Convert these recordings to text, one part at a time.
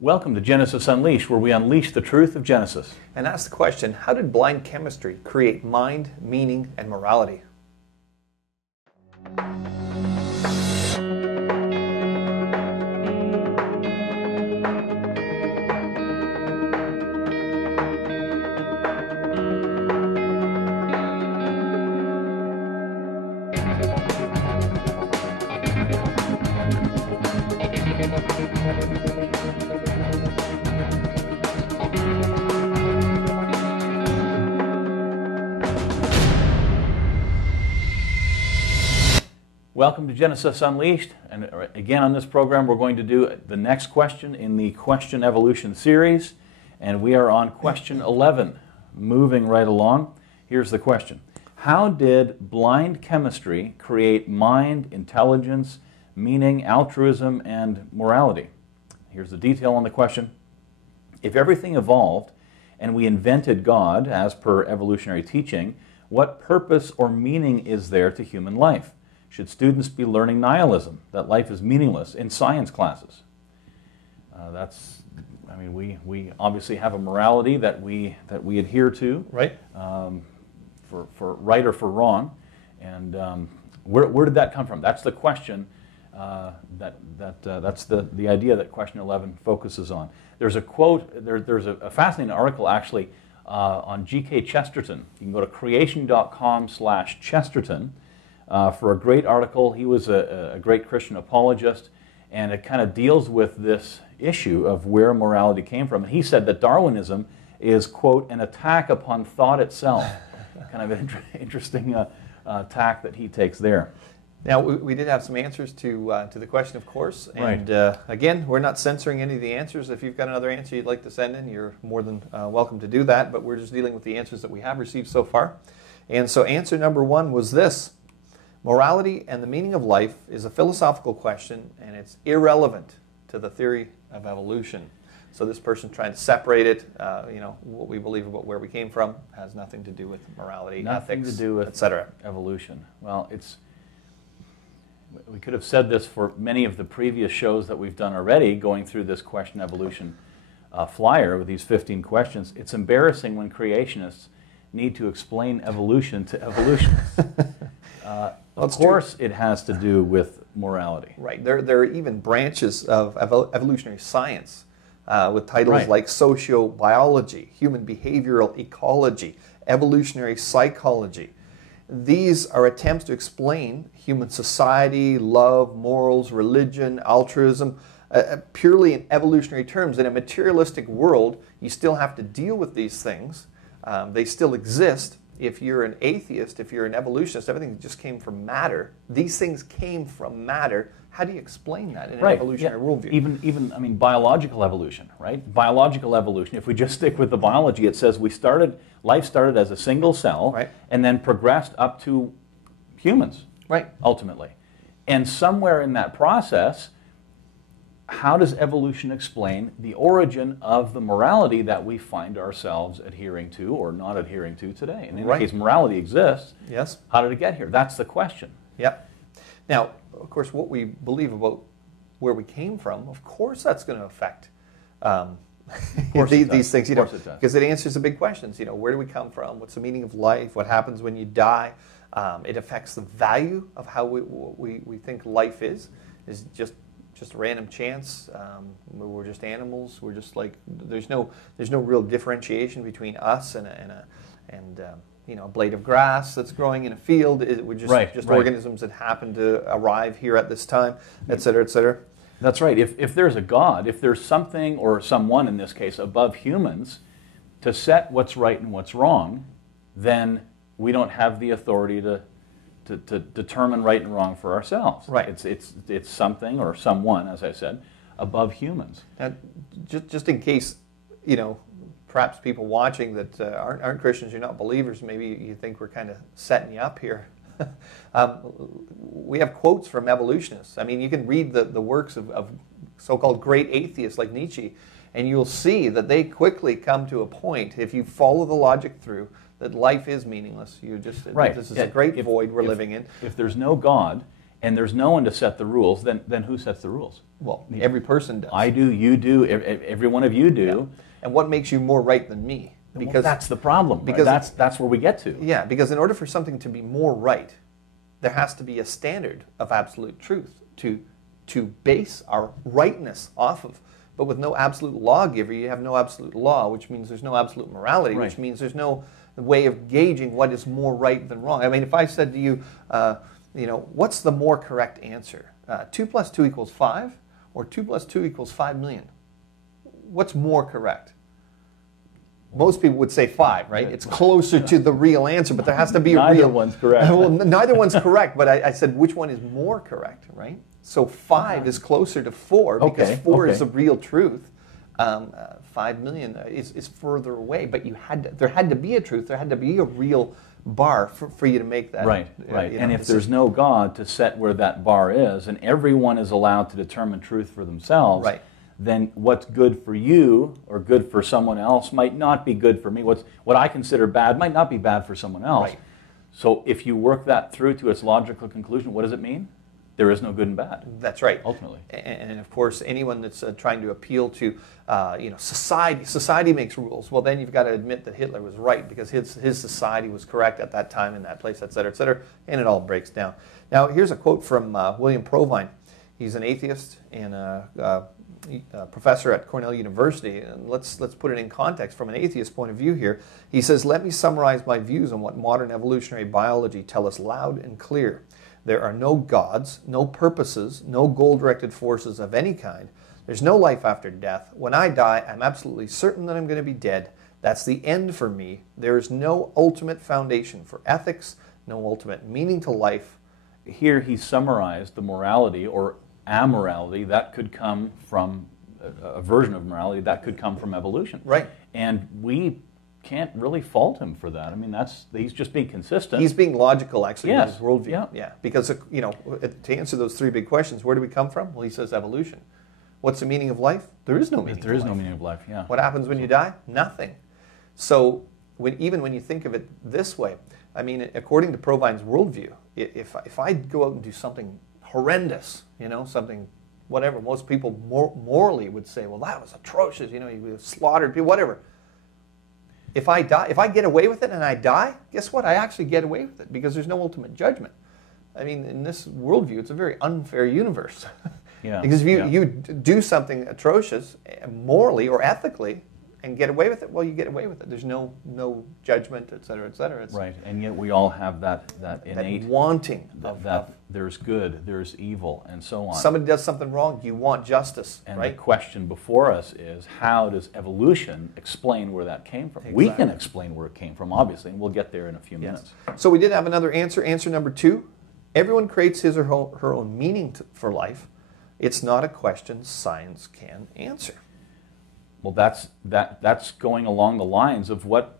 Welcome to Genesis Unleashed, where we unleash the truth of Genesis. And ask the question, how did blind chemistry create mind, meaning, and morality? Welcome to Genesis Unleashed, and again on this program we're going to do the next question in the Question Evolution series, and we are on question 11, moving right along. Here's the question. How did blind chemistry create mind, intelligence, meaning, altruism, and morality? Here's the detail on the question. If everything evolved and we invented God as per evolutionary teaching, what purpose or meaning is there to human life? Should students be learning nihilism, that life is meaningless, in science classes? We obviously have a morality that we adhere to, Right. For right or for wrong, and where did that come from? That's the question. That's the idea that question 11 focuses on. There's a quote. There's a fascinating article actually on G.K. Chesterton. You can go to creation.com/Chesterton. For a great article. He was a great Christian apologist, and it kind of deals with this issue of where morality came from. And he said that Darwinism is, quote, an attack upon thought itself. Kind of an interesting tack that he takes there. Now, we did have some answers to the question, of course. And Right. again, we're not censoring any of the answers. If you've got another answer you'd like to send in, you're more than welcome to do that. But we're just dealing with the answers that we have received so far. And so answer number 1 was this. Morality and the meaning of life is a philosophical question, and it's irrelevant to the theory of evolution. So this person trying to separate it, what we believe about where we came from has nothing to do with morality, Nothing ethics, to do with etc. evolution. Well, we could have said this for many of the previous shows that we've done already, going through this question evolution flyer with these 15 questions. It's embarrassing when creationists need to explain evolution to evolutionists. Of course, it has to do with morality. Right. There are even branches of evolutionary science with titles Right. like sociobiology, human behavioral ecology, evolutionary psychology. These are attempts to explain human society, love, morals, religion, altruism, purely in evolutionary terms. In a materialistic world, you still have to deal with these things. They still exist. If you're an atheist, if you're an evolutionist, everything just came from matter. These things came from matter. How do you explain that in an evolutionary worldview? Even biological evolution, right? Biological evolution. If we just stick with the biology, it says life started as a single cell, Right. and then progressed up to humans, Right. ultimately. And somewhere in that process, how does evolution explain the origin of the morality that we find ourselves adhering to or not adhering to today? And in Right. any case, morality exists. Yes. How did it get here? That's the question. Yep. Now, of course, what we believe about where we came from, of course that's going to affect these things, Of course it does. because it answers the big questions. Where do we come from? What's the meaning of life? What happens when you die? It affects the value of how we think life is. Is just random chance. We're just animals. We're just like there's no real differentiation between us and a blade of grass that's growing in a field. We're just Right. organisms that happen to arrive here at this time, et cetera, et cetera. That's right. If there's a God, if there's something or someone in this case above humans to set what's right and what's wrong, then we don't have the authority to determine right and wrong for ourselves. Right. It's something or someone, as I said, above humans. And just in case, perhaps people watching that aren't Christians, you're not believers, maybe you think we're kind of setting you up here. We have quotes from evolutionists. I mean, you can read the works of so-called great atheists like Nietzsche, and you'll see that they quickly come to a point, if you follow the logic through, that life is meaningless. This is a great void we're living in. If there's no God, and there's no one to set the rules, then who sets the rules? Well, every person does. I do, you do, every one of you do. Yeah. And what makes you more right than me? Because that's the problem. Because that's where we get to. Yeah, because in order for something to be more right, there has to be a standard of absolute truth to base our rightness off of. But with no absolute lawgiver, you have no absolute law, which means there's no absolute morality, Right. which means there's no way of gauging what is more right than wrong. I mean, if I said to you, what's the more correct answer? 2 + 2 = 5, or 2 + 2 = 5 million? What's more correct? Most people would say 5, right? It's closer to the real answer, but there has to be a real... Neither one's correct. Well, neither one's correct, but I said which one is more correct, right? So 5 is closer to 4 because Okay, 4 is okay. the real truth. 5 million is further away, but there had to be a truth. There had to be a real bar for you to make that. Right. And if there's no God to set where that bar is, and everyone is allowed to determine truth for themselves, Right. then what's good for you or good for someone else might not be good for me. What I consider bad might not be bad for someone else. Right. So if you work that through to its logical conclusion, what does it mean? There is no good and bad. That's right. Ultimately. And of course, anyone that's trying to appeal to, society makes rules. Well, then you've got to admit that Hitler was right because his society was correct at that time in that place, et cetera, and it all breaks down. Now, here's a quote from William Provine. He's an atheist and a professor at Cornell University. And let's put it in context from an atheist point of view here. He says, "Let me summarize my views on what modern evolutionary biology tell us loud and clear. There are no gods, no purposes, no goal-directed forces of any kind. There's no life after death. When I die, I'm absolutely certain that I'm going to be dead. That's the end for me. There is no ultimate foundation for ethics, no ultimate meaning to life." Here he summarized the morality or amorality that could come from a version of morality that could come from evolution. Right. And we can't really fault him for that. I mean, he's just being consistent. He's being logical, actually, in Yes. his worldview. Yeah. Because, to answer those 3 big questions, where do we come from? Well, he says evolution. What's the meaning of life? There is no meaning There to is life. no meaning of life, yeah. What happens when you die? Nothing. So even when you think of it this way, I mean, according to Provine's worldview, if I go out and do something horrendous, something, whatever, most people morally would say, well, that was atrocious, you slaughtered people, whatever. If I die, if I get away with it and I die, guess what? I actually get away with it because there's no ultimate judgment. I mean, in this worldview, it's a very unfair universe. Yeah. Because if you do something atrocious morally or ethically and get away with it, well, you get away with it. There's no judgment, et cetera, et cetera. It's Right, and yet we all have that innate that wanting that there's good, there's evil, and so on. somebody does something wrong, you want justice, And right? the question before us is, how does evolution explain where that came from? We can Exactly. explain where it came from, obviously, and we'll get there in a few minutes. So we did have another answer. Answer number 2. Everyone creates his or her own meaning for life. It's not a question science can answer. Well, that's going along the lines of what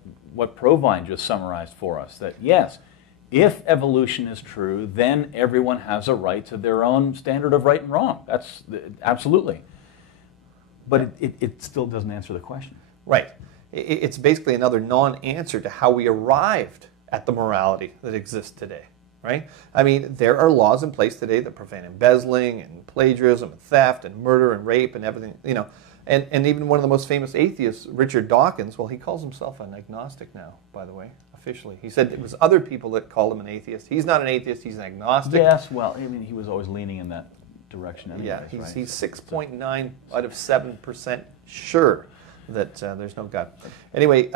Provine just summarized for us, that yes, if evolution is true, then everyone has a right to their own standard of right and wrong. That's absolutely. But it still doesn't answer the question. Right. It's basically another non-answer to how we arrived at the morality that exists today, right? I mean, there are laws in place today that prevent embezzling and plagiarism and theft and murder and rape and everything, And even one of the most famous atheists, Richard Dawkins, well, he calls himself an agnostic now, by the way, officially. He said it was other people that called him an atheist. He's not an atheist, he's an agnostic. Yes, well, I mean, he was always leaning in that direction anyways, Yeah, right? he's 6.9 out of 7% sure that there's no God. Anyway,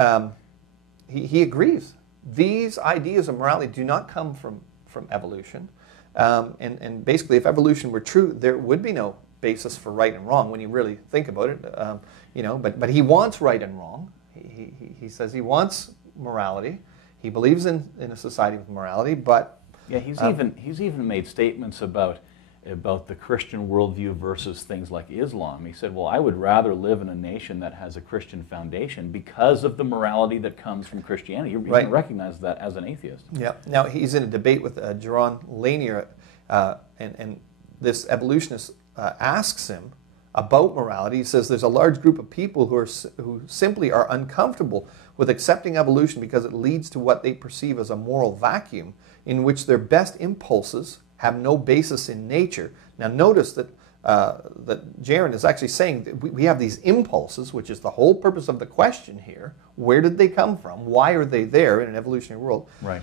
he agrees. These ideas of morality do not come from evolution. And basically, if evolution were true, there would be no basis for right and wrong when you really think about it. But he wants right and wrong. He says he wants morality. He believes in a society with morality, but yeah, he's even made statements about the Christian worldview versus things like Islam. He said, well, I would rather live in a nation that has a Christian foundation because of the morality that comes from Christianity. You Right. recognize that as an atheist. yeah. Now he's in a debate with Jaron Lanier, and this evolutionist asks him about morality. He says there's a large group of people who simply are uncomfortable with accepting evolution because it leads to what they perceive as a moral vacuum in which their best impulses have no basis in nature. Now notice that that Jaron is actually saying that we have these impulses, which is the whole purpose of the question here. Where did they come from? Why are they there in an evolutionary world? Right.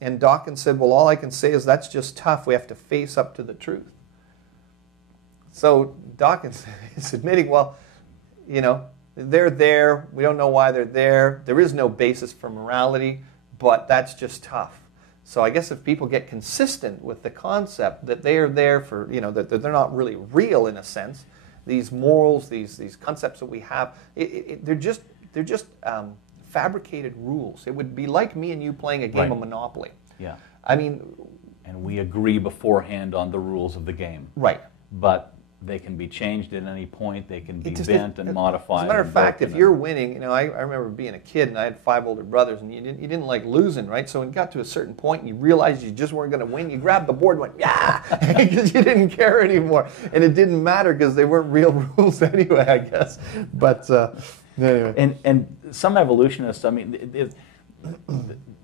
And Dawkins said, well, all I can say is that's just tough. We have to face up to the truth. So Dawkins is admitting, well, you know, they're there. We don't know why they're there. There is no basis for morality, but that's just tough. So I guess if people get consistent with the concept that they are there for, you know, that they're not really real in a sense, these morals, these concepts that we have, they're just fabricated rules. It would be like me and you playing a game of Monopoly. Yeah. I mean, and we agree beforehand on the rules of the game. Right. But they can be changed at any point. They can be bent and modified. As a matter of fact, if you're winning, you know, I remember being a kid and I had 5 older brothers, and you didn't like losing, right? So when you got to a certain point and you realized you just weren't going to win, you grabbed the board and went, yeah, because you didn't care anymore. And it didn't matter because they weren't real rules anyway, I guess. But anyway. And some evolutionists, I mean,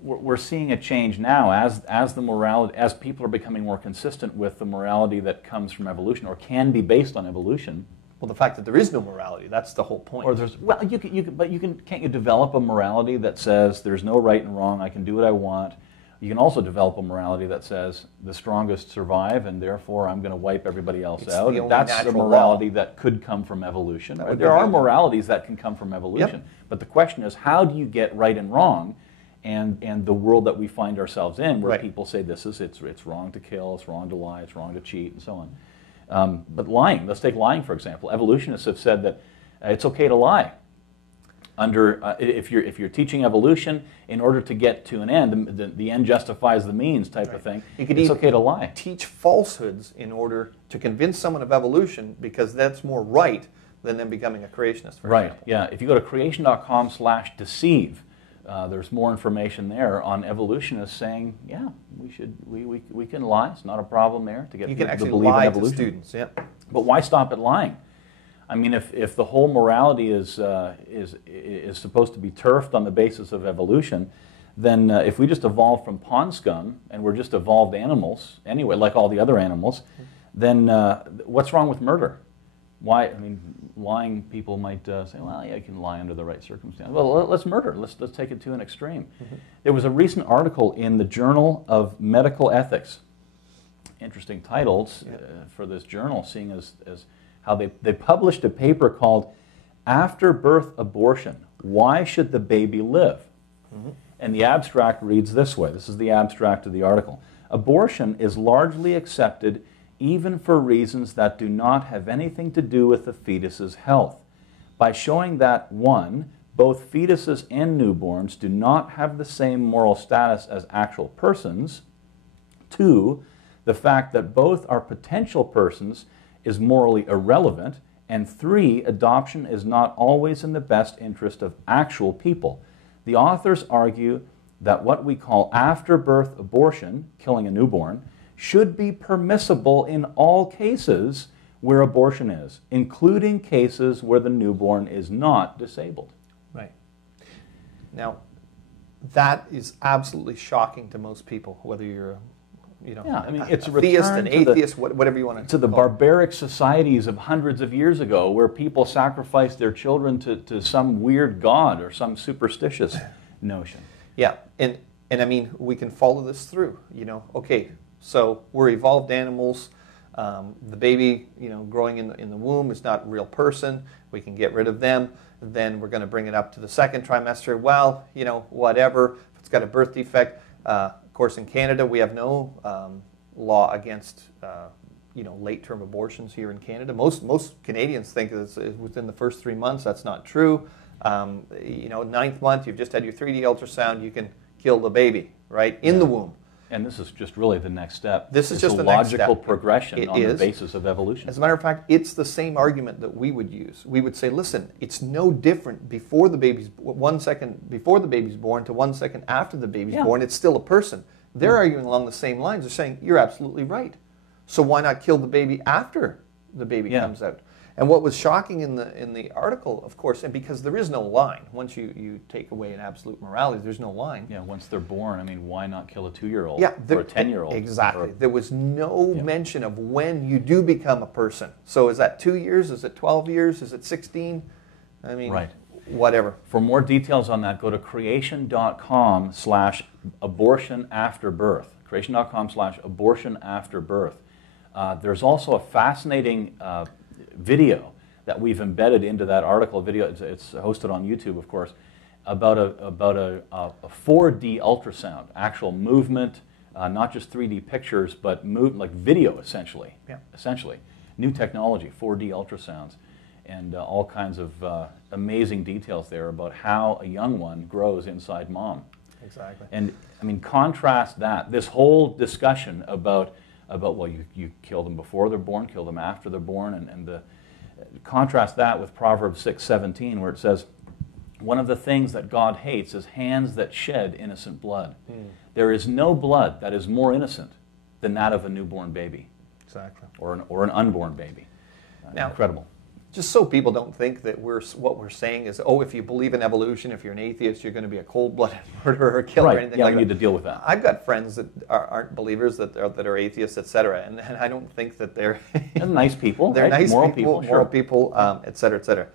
we're seeing a change now as the morality, as people are becoming more consistent with the morality that comes from evolution or can be based on evolution. Well, the fact that there is no morality, that's the whole point. Or there's, well, can't you develop a morality that says there's no right and wrong, I can do what I want? You can also develop a morality that says the strongest survive and therefore I'm going to wipe everybody else out. That's the morality that could come from evolution. There are moralities that can come from evolution. Yep. But the question is, how do you get right and wrong? And the world that we find ourselves in, where people say it's wrong to kill, it's wrong to lie, it's wrong to cheat, and so on. But lying, let's take lying for example. Evolutionists have said that it's okay to lie. If you're teaching evolution, in order to get to an end, the end justifies the means type of thing. It's okay to lie. Teach falsehoods in order to convince someone of evolution, because that's more right than them becoming a creationist. For example. Yeah. If you go to creation.com/deceive. There's more information there on evolutionists saying, yeah, we can lie. It's not a problem there to get people to believe in evolution. To students, yeah. But why stop at lying? I mean, if the whole morality is supposed to be turfed on the basis of evolution, then if we just evolved from pond scum and we're just evolved animals anyway, like all the other animals, then what's wrong with murder? Why? I mean, lying people might say, well, yeah, you can lie under the right circumstances. Well, let's murder. Let's take it to an extreme. There was a recent article in the Journal of Medical Ethics. Interesting titles for this journal, seeing as how they published a paper called After Birth Abortion, Why Should the Baby Live? And the abstract reads this way. This is the abstract of the article. Abortion is largely accepted even for reasons that do not have anything to do with the fetus's health, by showing that 1, both fetuses and newborns do not have the same moral status as actual persons, 2, the fact that both are potential persons is morally irrelevant, and 3, adoption is not always in the best interest of actual people. The authors argue that what we call after-birth abortion, killing a newborn, should be permissible in all cases where abortion is, including cases where the newborn is not disabled. Right. Now, that is absolutely shocking to most people, whether you're it's a theist, an atheist, whatever you want to the barbaric societies of hundreds of years ago, where people sacrificed their children to some weird god or some superstitious notion. Yeah, and I mean, we can follow this through, okay. So we're evolved animals. The baby, growing in the womb is not a real person. We can get rid of them. Then we're going to bring it up to the 2nd trimester. Well, whatever. If it's got a birth defect. Of course, in Canada, we have no law against, late-term abortions here in Canada. Most Canadians think it's within the first 3 months. That's not true. 9th month, you've just had your 3D ultrasound. You can kill the baby, right, in the womb. And this is just really the next step. This is just the next step. logical progression on the basis of evolution. As a matter of fact, it's the same argument that we would use. We would say, listen, it's no different before the baby's 1 second before the baby's born to 1 second after the baby's born. It's still a person. They're arguing along the same lines. They're saying, you're absolutely right. So why not kill the baby after the baby comes out? And what was shocking in the article, of course, and because there is no line, once you take away an absolute morality, there's no line. Yeah, once they're born, I mean, why not kill a 2-year-old Yeah, or a 10-year-old? Exactly. There was no mention of when you do become a person. So is that 2 years? Is it 12 years? Is it 16? I mean, right. Whatever. For more details on that, go to creation.com/abortionafterbirth. Creation.com/abortionafterbirth. There's also a fascinating video that we've embedded into that article. Video, it's hosted on YouTube, of course, about a 4D ultrasound, actual movement, not just 3D pictures, but like video, essentially. Yeah. Essentially, new technology, 4D ultrasounds, and all kinds of amazing details there about how a young one grows inside mom. Exactly. And I mean, contrast that, this whole discussion about well, you kill them before they're born, kill them after they're born, and contrast that with Proverbs 6:17, where it says, one of the things that God hates is hands that shed innocent blood. There is no blood that is more innocent than that of a newborn baby. Exactly. Or an unborn baby. Now, incredible. Just so people don't think that what we're saying is, oh, if you believe in evolution, if you're an atheist, you're going to be a coldblooded murderer or killer or anything like that. We need to deal with that. I've got friends that aren't believers, that are atheists, etc., and I don't think that they're nice people. They're right? nice moral people, sure. moral people, etc., etc.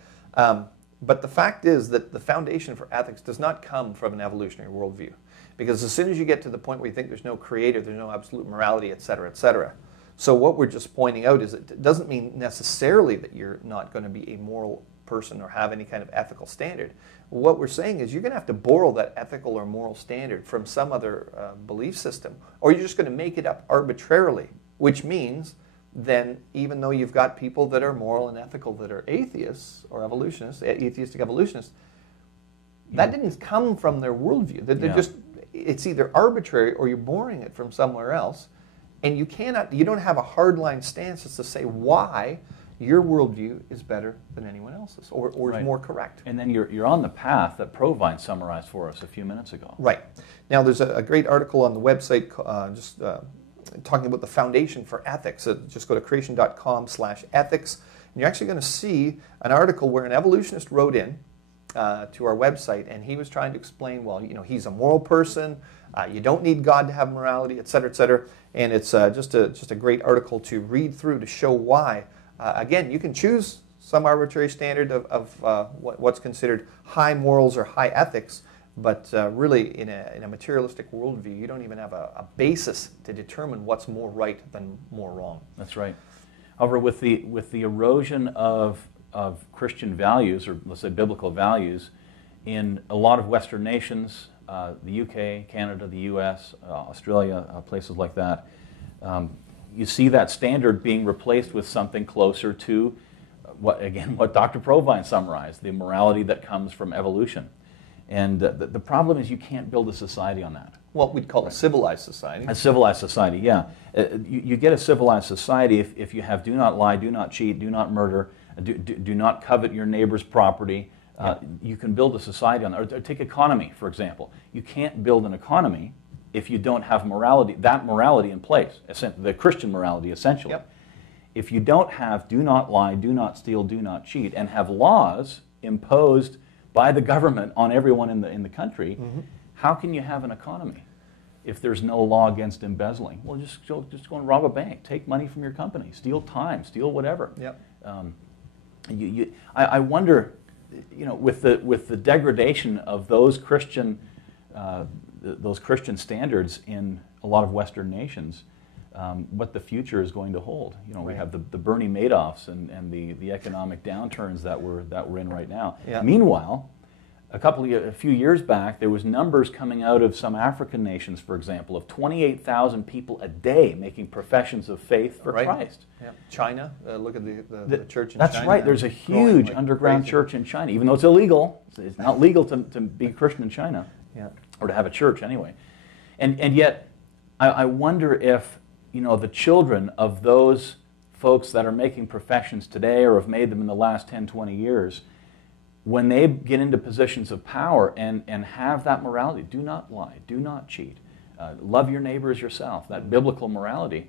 But the fact is that the foundation for ethics does not come from an evolutionary worldview, because as soon as you get to the point where you think there's no creator, there's no absolute morality, etc., etc. So what we're just pointing out is it doesn't mean necessarily that you're not going to be a moral person or have any kind of ethical standard. What we're saying is you're going to have to borrow that ethical or moral standard from some other belief system, or you're just going to make it up arbitrarily, which means then even though you've got people that are moral and ethical that are atheists or evolutionists, atheistic evolutionists, that didn't come from their worldview. They're just, it's either arbitrary or you're borrowing it from somewhere else. And you don't have a hardline stance as to say why your worldview is better than anyone else's or is more correct. And then you're on the path that Provine summarized for us a few minutes ago. Right. Now there's a great article on the website talking about the foundation for ethics. Just go to creation.com/ethics, and you're actually going to see an article where an evolutionist wrote in to our website, and he was trying to explain, well, he's a moral person, you don't need God to have morality, etc., etc. And it's just a great article to read through to show why. Again, you can choose some arbitrary standard of what's considered high morals or high ethics, but really in a materialistic worldview, you don't even have a basis to determine what's more right than more wrong. That's right. However, with the erosion of Christian values, or let's say biblical values, in a lot of Western nations, the UK, Canada, the US, Australia, places like that, you see that standard being replaced with something closer to what Dr. Provine summarized, the morality that comes from evolution. And the problem is you can't build a society on that. What we'd call a civilized society. A civilized society, yeah. You get a civilized society if you have do not lie, do not cheat, do not murder, do not covet your neighbor's property. You can build a society on that. Or take economy, for example. You can't build an economy if you don't have that morality in place, the Christian morality, essentially. Yep. If you don't have do not lie, do not steal, do not cheat, and have laws imposed by the government on everyone in the country, how can you have an economy if there's no law against embezzling? Well, just go and rob a bank, take money from your company, steal time, steal whatever. Yep. I wonder, with the degradation of those Christian standards in a lot of Western nations, what the future is going to hold. We have the Bernie Madoffs and the economic downturns that we're in right now. Yeah. Meanwhile, a few years back, there was numbers coming out of some African nations, for example, of 28,000 people a day making professions of faith for Christ. Yeah. China, look at the church in That's China. That's right. There's a huge underground church in China, even though it's illegal. It's not legal to be a Christian in China, or to have a church anyway. And yet, I wonder if the children of those folks that are making professions today or have made them in the last 10, 20 years, when they get into positions of power and have that morality, do not lie, do not cheat, love your neighbor as yourself, that biblical morality,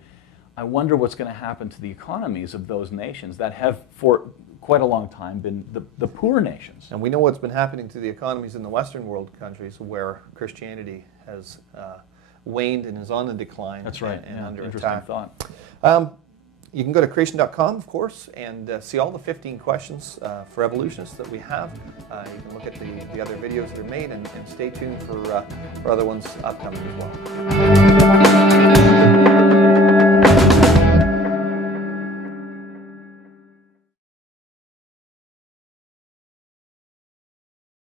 I wonder what's going to happen to the economies of those nations that have, for quite a long time, been the poor nations. And we know what's been happening to the economies in the Western world countries where Christianity has waned and is on the decline. That's right. And Yeah, under interesting attack. thought. You can go to creation.com, of course, and see all the 15 questions for evolutionists that we have. You can look at the other videos that are made, and stay tuned for other ones upcoming as well.